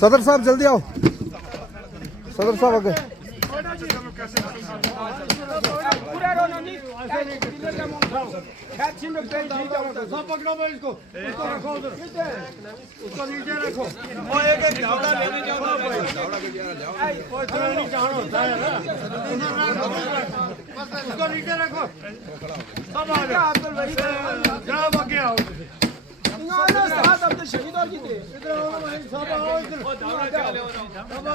सदर साहब जल्दी आओ, सदर साहब आगे। पकड़ो भाई इसको, उसको रखो उधर, उसको नीचे रखो। उसको नीचे रखो, सब आ जाओ, जनाब आगे आओ। शहीदों की थे इधर आओ भाई, सब आओ इधर।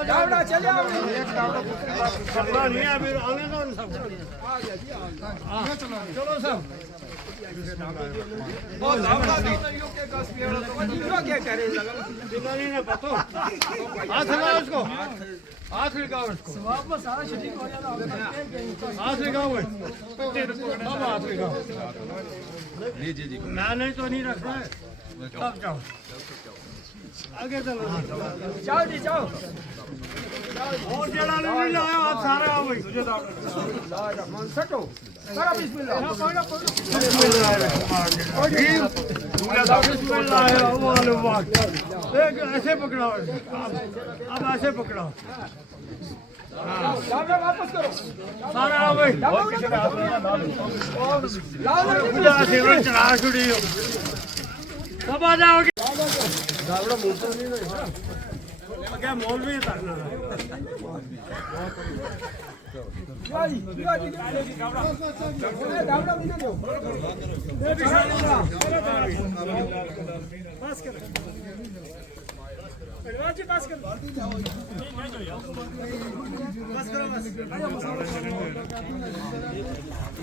दावड़ा चले आओ चलना नहीं है अभी, आने दो उन सबको। चलो सब। क्या करे नहीं ना पतो, हाथ लगाओ उसको, हाथ लगाओ उसको, वापस सारा शरीक हो जाना हाथ लगाओ भाई, सब हाथ लगाओ। मैंने तो नहीं रखना है, सब जाओ आगे चलो, जाओ जी जाओ और जला नहीं लाया हाथ सारा आओ भाई। सटो करो बिस्मिल्लाह ऐसे पकड़ाओ, अब ऐसे पकड़ाओ, वापस करो सारा आओ भाई। चढ़ा छुड़ी सब आ जाओगे। क्या मॉल में करना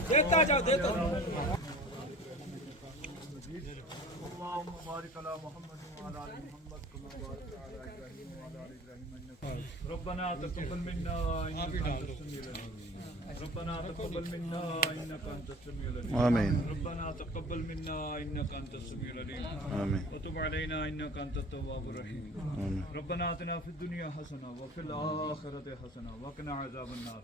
देता जाओ देता रब्बना तक़ब्बल मिन्ना इन्नका अंतस समीउल अलीम। रब्बना तक़ब्बल मिन्ना इन्नका अंतस समीउल अलीम। आमीन। रब्बना तक़ब्बल मिन्ना इन्नका अंतस समीउल अलीम। आमीन। व तुब अलैना इन्नका अंतत तव्वाबुर रहीम। आमीन। रब्बना आतिना फिद दुनिया हसना व फिल आखिरति हसना व क़िना अज़ाबन नार।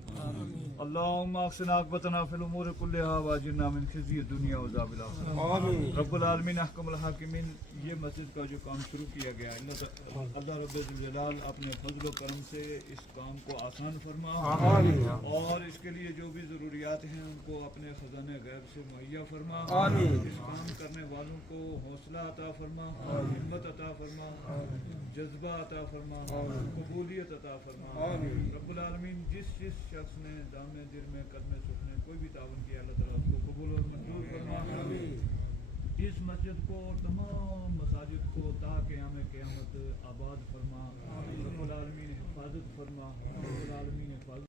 अल्लाहुम्मा अहसिन आक़िबतना फिल उमूरि कुल्लिहा व अजिरना मिन ख़िज़्यि दुनिया व अज़ाबिल आखिरह। आमीन। रब्बुल आलमीन अहकमुल हाकिमीन। ये मस्जिद का जो काम शुरू किया गया है, अल्लाह रब्बुल जलाल अपने फज़ल व करम से इस काम को आसान फरमा और इसके लिए जो भी ज़रूरियात हैं उनको अपने ख़ज़ाने गैब से मुहैया फरमा। इस काम करने वालों को हौसला अता फरमा, हिम्मत अता फरमा, जज्बा अता फरमा, कबूलियत अता फरमा। रब्बुल आलमीन जिस शख्स ने दामे दिल में कदमे सुख ने कोई भी तावन किया, अल्लाह ताला उसको कबूल और मंजूर फरमा। इस मस्जिद को और तमाम मसाजिद को ता क़यामत आबाद फरमा। रब्बुल आलमीन हिफाजत फरमा। रब्बुल आलमीन हिफाजत